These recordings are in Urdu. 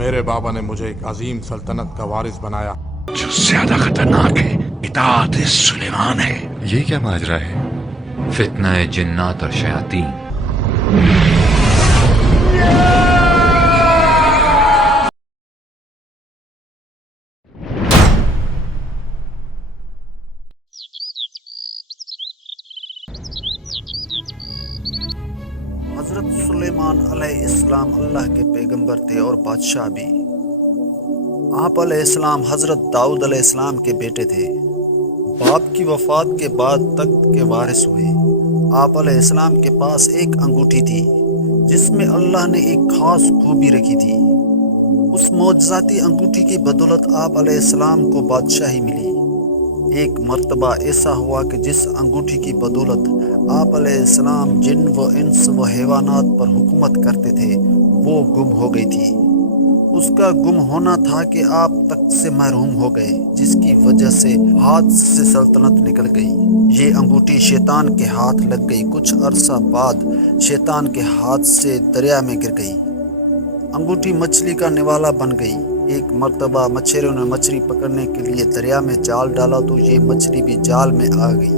میرے بابا نے مجھے ایک عظیم سلطنت کا وارث بنایا جو زیادہ خطرناک ہے اطاعت سلیمان ہے۔ یہ کیا ماجرا ہے؟ فتنہ جنات اور شیاطین۔ حضرت سلیمان علیہ السلام اللہ کے پیغمبر تھے اور بادشاہ بھی۔ آپ علیہ السلام حضرت داؤد علیہ السلام کے بیٹے تھے۔ باپ کی وفات کے بعد تخت کے وارث ہوئے۔ آپ علیہ السلام کے پاس ایک انگوٹھی تھی جس میں اللہ نے ایک خاص خوبی رکھی تھی۔ اس معجزاتی انگوٹھی کی بدولت آپ علیہ السلام کو بادشاہی ملی۔ ایک مرتبہ ایسا ہوا کہ جس انگوٹھی کی بدولت آپ علیہ السلام جن و انس و حیوانات پر حکومت کرتے تھے وہ گم ہو گئی تھی۔ اس کا گم ہونا تھا کہ آپ تخت سے محروم ہو گئے، جس کی وجہ سے ہاتھ سے سلطنت نکل گئی۔ یہ انگوٹھی شیطان کے ہاتھ لگ گئی۔ کچھ عرصہ بعد شیطان کے ہاتھ سے دریا میں گر گئی۔ انگوٹھی مچھلی کا نوالا بن گئی۔ ایک مرتبہ مچھروں نے مچھلی پکڑنے کے لیے دریا میں جال ڈالا تو یہ مچھلی بھی جال میں آ گئی۔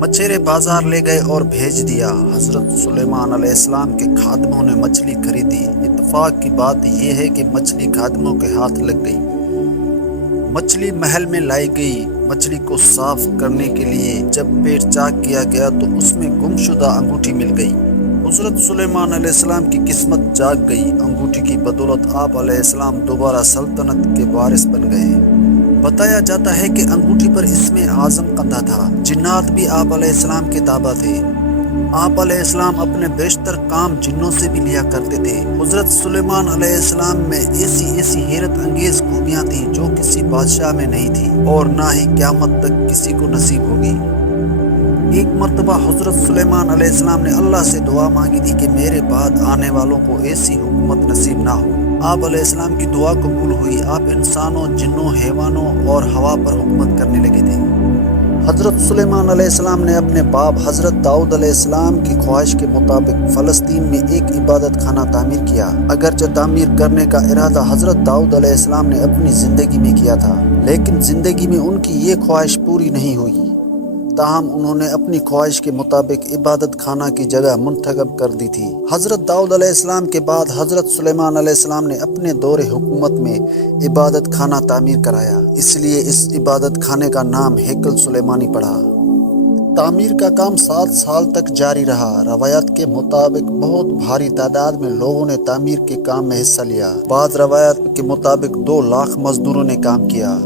مچھرے بازار لے گئے اور بھیج دیا۔ حضرت سلیمان علیہ السلام کے خادموں نے مچھلی خریدی۔ اتفاق کی بات یہ ہے کہ مچھلی خادموں کے ہاتھ لگ گئی۔ مچھلی محل میں لائی گئی۔ مچھلی کو صاف کرنے کے لیے جب پیٹ چاک کیا گیا تو اس میں گم شدہ انگوٹھی مل گئی۔ حضرت سلیمان علیہ السلام کی قسمت جاگ گئی۔ انگوٹھی کی بدولت آپ علیہ السلام دوبارہ سلطنت کے وارث بن گئے۔ بتایا جاتا ہے کہ انگوٹھی پر اسم اعظم قندہ تھا۔ جنات بھی آپ علیہ السلام کے تابع تھے۔ آپ علیہ السلام اپنے بیشتر کام جنوں سے بھی لیا کرتے تھے۔ حضرت سلیمان علیہ السلام میں ایسی حیرت انگیز خوبیاں تھیں جو کسی بادشاہ میں نہیں تھی اور نہ ہی قیامت تک کسی کو نصیب ہوگی۔ ایک مرتبہ حضرت سلیمان علیہ السلام نے اللہ سے دعا مانگی تھی کہ میرے بعد آنے والوں کو ایسی حکومت نصیب نہ ہو۔ آپ علیہ السلام کی دعا قبول ہوئی۔ آپ انسانوں، جنوں، حیوانوں اور ہوا پر حکومت کرنے لگے تھے۔ حضرت سلیمان علیہ السلام نے اپنے باپ حضرت داؤد علیہ السلام کی خواہش کے مطابق فلسطین میں ایک عبادت خانہ تعمیر کیا۔ اگرچہ تعمیر کرنے کا ارادہ حضرت داؤد علیہ السلام نے اپنی زندگی میں کیا تھا، لیکن زندگی میں ان کی یہ خواہش پوری نہیں ہوئی۔ تاہم انہوں نے اپنی خواہش کے مطابق عبادت خانہ کی جگہ منتخب کر دی تھی۔ حضرت داؤد علیہ السلام کے بعد حضرت سلیمان علیہ السلام نے اپنے دور حکومت میں عبادت خانہ تعمیر کرایا، اس لیے اس عبادت خانے کا نام ہیکل سلیمانی پڑا۔ تعمیر کا کام 7 سال تک جاری رہا۔ روایت کے مطابق بہت بھاری تعداد میں لوگوں نے تعمیر کے کام میں حصہ لیا۔ بعض روایت کے مطابق 2 لاکھ مزدوروں نے کام کیا۔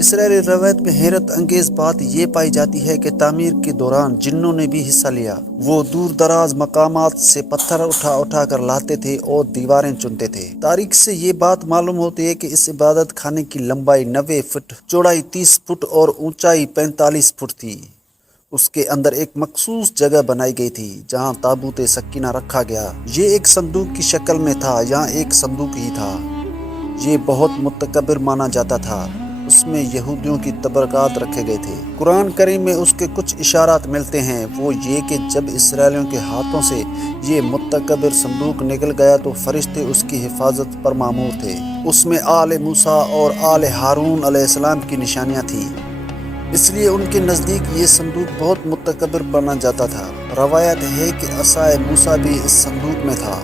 اسرائیلی روایت میں حیرت انگیز بات یہ پائی جاتی ہے کہ تعمیر کے دوران جنوں نے بھی حصہ لیا۔ وہ دور دراز مقامات سے پتھر اٹھا کر لاتے تھے اور دیواریں چنتے تھے۔ تاریخ سے یہ بات معلوم ہوتی ہے کہ اس عبادت خانے کی لمبائی 90 فٹ، چوڑائی 30 فٹ اور اونچائی 45 فٹ تھی۔ اس کے اندر ایک مخصوص جگہ بنائی گئی تھی جہاں تابوت سکینہ رکھا گیا۔ یہ ایک صندوق کی شکل میں تھا، یہاں ایک صندوق ہی تھا۔ یہ بہت متکبر مانا جاتا تھا۔ اس میں یہودیوں کی تبرکات رکھے گئے تھے۔ قرآن کریم میں اس کے کچھ اشارات ملتے ہیں، وہ یہ کہ جب اسرائیلیوں کے ہاتھوں سے یہ متکبر صندوق نکل گیا تو فرشتے اس کی حفاظت پر مامور تھے۔ اس میں آل موسیٰ اور آل ہارون علیہ السلام کی نشانیاں تھیں، اس لیے ان کے نزدیک یہ صندوق بہت متکبر بنا جاتا تھا۔ روایت ہے کہ عصائے موسیٰ بھی اس صندوق میں تھا۔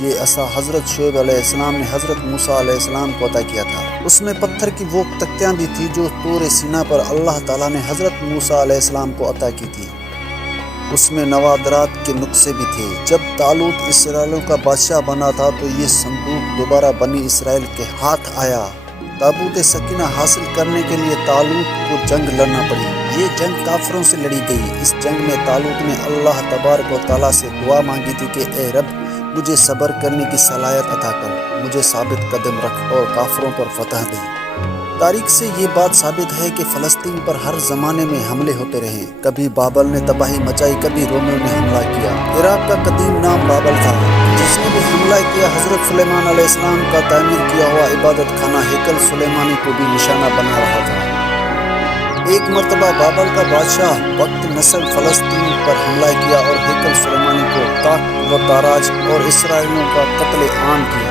یہ عصا حضرت شعیب علیہ السلام نے حضرت موسیٰ علیہ السلام کو عطا کیا تھا۔ اس میں پتھر کی وہ تختیاں بھی تھی جو طور سینا پر اللہ تعالیٰ نے حضرت موسیٰ علیہ السلام کو عطا کی تھی۔ اس میں نوادرات کے نقشے بھی تھے۔ جب طالوت اسرائیلیوں کا بادشاہ بنا تھا تو یہ صندوق دوبارہ بنی اسرائیل کے ہاتھ آیا۔ تابوت سکینہ حاصل کرنے کے لیے طالوت کو جنگ لڑنا پڑی۔ یہ جنگ کافروں سے لڑی گئی۔ اس جنگ میں طالوت نے اللہ تبارک و تعالیٰ سے دعا مانگی تھی کہ اے رب، مجھے صبر کرنے کی صلاحیت عطا کر، مجھے ثابت قدم رکھ اور کافروں پر فتح دے۔ تاریخ سے یہ بات ثابت ہے کہ فلسطین پر ہر زمانے میں حملے ہوتے رہے۔ کبھی بابل نے تباہی مچائی، کبھی رومیوں نے حملہ کیا۔ عراق کا قدیم نام بابل تھا۔ جس نے بھی حملہ کیا حضرت سلیمان علیہ السلام کا تعمیر کیا ہوا عبادت خانہ ہیکل سلیمانی کو بھی نشانہ بنا رہا تھا۔ ایک مرتبہ بابل کا بادشاہ وقت نصر فلسطین پر حملہ کیا اور ہیکل سلیمانی کو تاخت و تاراج اور اسرائیلیوں کا قتل عام کیا۔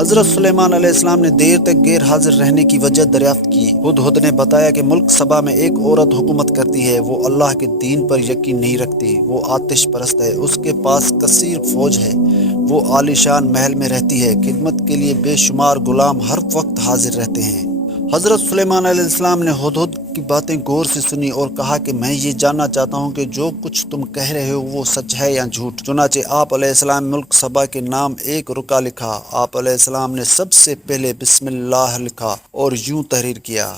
حضرت سلیمان علیہ السلام نے دیر تک غیر حاضر رہنے کی وجہ دریافت کی۔ ہدہد نے بتایا کہ ملک سبا میں ایک عورت حکومت کرتی ہے، وہ اللہ کے دین پر یقین نہیں رکھتی، وہ آتش پرست ہے، اس کے پاس کثیر فوج ہے، وہ عالیشان محل میں رہتی ہے، خدمت کے لیے بے شمار غلام ہر وقت حاضر رہتے ہیں۔ حضرت سلیمان علیہ السلام نے ہدہد کی باتیں غور سے سنی اور کہا کہ میں یہ جاننا چاہتا ہوں کہ جو کچھ تم کہہ رہے ہو وہ سچ ہے یا جھوٹ۔ چنانچہ آپ علیہ السلام ملک سبا کے نام ایک رکا لکھا۔ آپ علیہ السلام نے سب سے پہلے بسم اللہ لکھا اور یوں تحریر کیا: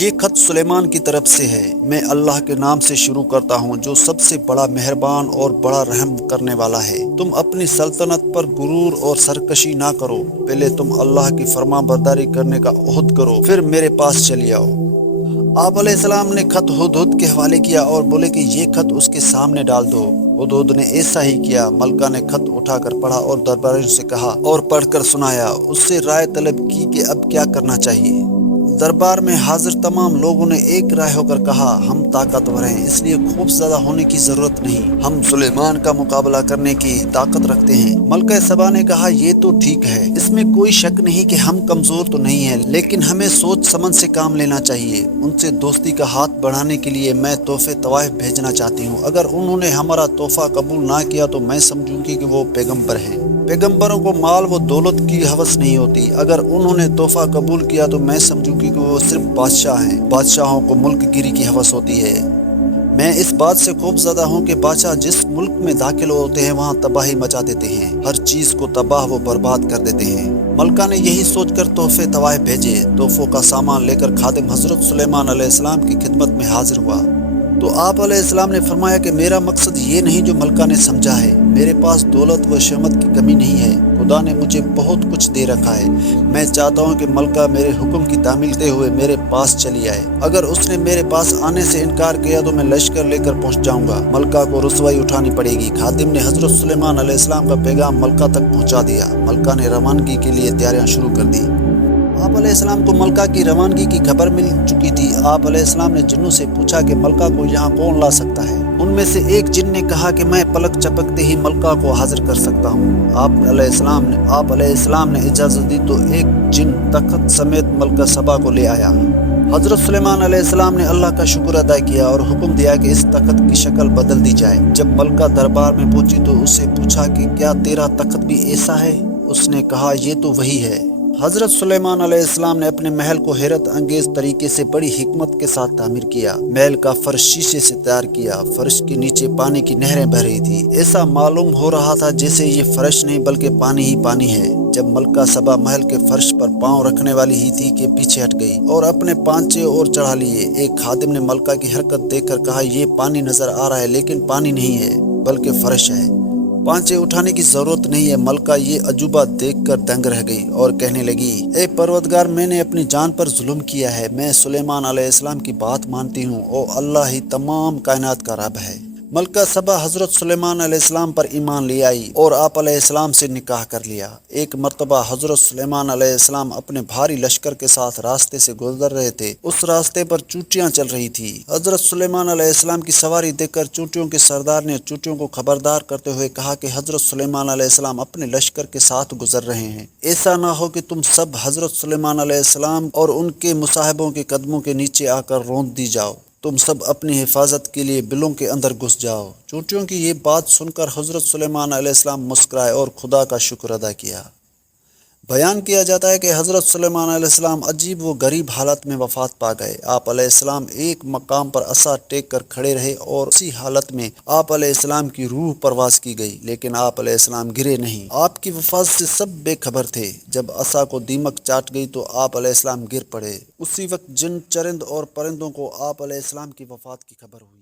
یہ خط سلیمان کی طرف سے ہے، میں اللہ کے نام سے شروع کرتا ہوں جو سب سے بڑا مہربان اور بڑا رحم کرنے والا ہے۔ تم اپنی سلطنت پر غرور اور سرکشی نہ کرو، پہلے تم اللہ کی فرما برداری کرنے کا عہد کرو، پھر میرے پاس چلی آؤ۔ آپ علیہ السلام نے خط ہدہد کے حوالے کیا اور بولے کہ یہ خط اس کے سامنے ڈال دو۔ ہدہد نے ایسا ہی کیا۔ ملکہ نے خط اٹھا کر پڑھا اور درباریوں سے کہا اور پڑھ کر سنایا۔ اس سے رائے طلب کی کہ اب کیا کرنا چاہیے۔ دربار میں حاضر تمام لوگوں نے ایک رائے ہو کر کہا: ہم طاقتور ہیں، اس لیے خوف زدہ ہونے کی ضرورت نہیں، ہم سلیمان کا مقابلہ کرنے کی طاقت رکھتے ہیں۔ ملکہ سبا نے کہا: یہ تو ٹھیک ہے، اس میں کوئی شک نہیں کہ ہم کمزور تو نہیں ہیں، لیکن ہمیں سوچ سمجھ سے کام لینا چاہیے۔ ان سے دوستی کا ہاتھ بڑھانے کے لیے میں تحفے طوائف بھیجنا چاہتی ہوں۔ اگر انہوں نے ہمارا تحفہ قبول نہ کیا تو میں سمجھوں گی کہ وہ پیغمبر ہیں۔ پیغمبروں کو مال و دولت کی ہوس نہیں ہوتی۔ اگر انہوں نے تحفہ قبول کیا تو میں سمجھوں گی کہ وہ صرف بادشاہ ہیں۔ بادشاہوں کو ملک گیری کی ہوس ہوتی ہے۔ میں اس بات سے خوف زدہ ہوں کہ بادشاہ جس ملک میں داخل ہوتے ہیں وہاں تباہی مچا دیتے ہیں، ہر چیز کو تباہ و برباد کر دیتے ہیں۔ ملکہ نے یہی سوچ کر تحفے طوائف بھیجے۔ تحفوں کا سامان لے کر خادم حضرت سلیمان علیہ السلام کی خدمت میں حاضر ہوا تو آپ علیہ السلام نے فرمایا کہ میرا مقصد یہ نہیں جو ملکہ نے سمجھا ہے، میرے پاس دولت و شہمت کی کمی نہیں ہے، خدا نے مجھے بہت کچھ دے رکھا ہے۔ میں چاہتا ہوں کہ ملکہ میرے حکم کی تعمیل کرتے ہوئے میرے پاس چلی آئے۔ اگر اس نے میرے پاس آنے سے انکار کیا تو میں لشکر لے کر پہنچ جاؤں گا، ملکہ کو رسوائی اٹھانی پڑے گی۔ خادم نے حضرت سلیمان علیہ السلام کا پیغام ملکہ تک پہنچا دیا۔ ملکہ نے روانگی کے لیے تیاریاں شروع کر دی۔ آپ علیہ السلام کو ملکہ کی روانگی کی خبر مل چکی تھی۔ آپ علیہ السلام نے جنوں سے پوچھا کہ ملکہ کو یہاں کون لا سکتا ہے؟ ان میں سے ایک جن نے کہا کہ میں پلک چپکتے ہی ملکہ کو حاضر کر سکتا ہوں۔ آپ علیہ السلام نے اجازت دی تو ایک جن تخت سمیت ملکہ سبا کو لے آیا۔ حضرت سلیمان علیہ السلام نے اللہ کا شکر ادا کیا اور حکم دیا کہ اس تخت کی شکل بدل دی جائے۔ جب ملکہ دربار میں پہنچی تو اس سے پوچھا کہ کیا تیرا تخت بھی ایسا ہے؟ اس نے کہا یہ تو وہی ہے۔ حضرت سلیمان علیہ السلام نے اپنے محل کو حیرت انگیز طریقے سے بڑی حکمت کے ساتھ تعمیر کیا۔ محل کا فرش شیشے سے تیار کیا۔ فرش کے نیچے پانی کی نہریں بہہ رہی تھی۔ ایسا معلوم ہو رہا تھا جیسے یہ فرش نہیں بلکہ پانی ہی پانی ہے۔ جب ملکہ سبا محل کے فرش پر پاؤں رکھنے والی ہی تھی کہ پیچھے ہٹ گئی اور اپنے پانچے اور چڑھا لیے۔ ایک خادم نے ملکہ کی حرکت دیکھ کر کہا: یہ پانی نظر آ رہا ہے لیکن پانی نہیں ہے بلکہ فرش ہے، پانچے اٹھانے کی ضرورت نہیں ہے۔ ملکہ یہ عجوبہ دیکھ کر دنگ رہ گئی اور کہنے لگی: اے پروردگار، میں نے اپنی جان پر ظلم کیا ہے، میں سلیمان علیہ السلام کی بات مانتی ہوں اور اللہ ہی تمام کائنات کا رب ہے۔ ملکہ سبا حضرت سلیمان علیہ السلام پر ایمان لے آئی اور آپ علیہ السلام سے نکاح کر لیا۔ ایک مرتبہ حضرت سلیمان علیہ السلام اپنے بھاری لشکر کے ساتھ راستے سے گزر رہے تھے۔ اس راستے پر چونٹیاں چل رہی تھی۔ حضرت سلیمان علیہ السلام کی سواری دیکھ کر چونٹیوں کے سردار نے چونٹیوں کو خبردار کرتے ہوئے کہا کہ حضرت سلیمان علیہ السلام اپنے لشکر کے ساتھ گزر رہے ہیں، ایسا نہ ہو کہ تم سب حضرت سلیمان علیہ السلام اور ان کے مصاحبوں کے قدموں کے نیچے آ کر روند دی جاؤ، تم سب اپنی حفاظت کے لیے بلوں کے اندر گھس جاؤ۔ چونٹیوں کی یہ بات سن کر حضرت سلیمان علیہ السلام مسکرائے اور خدا کا شکر ادا کیا۔ بیان کیا جاتا ہے کہ حضرت سلیمان علیہ السلام عجیب و غریب حالت میں وفات پا گئے۔ آپ علیہ السلام ایک مقام پر عصا ٹیک کر کھڑے رہے اور اسی حالت میں آپ علیہ السلام کی روح پرواز کی گئی، لیکن آپ علیہ السلام گرے نہیں۔ آپ کی وفات سے سب بے خبر تھے۔ جب عصا کو دیمک چاٹ گئی تو آپ علیہ السلام گر پڑے۔ اسی وقت جن چرند اور پرندوں کو آپ علیہ السلام کی وفات کی خبر ہوئی۔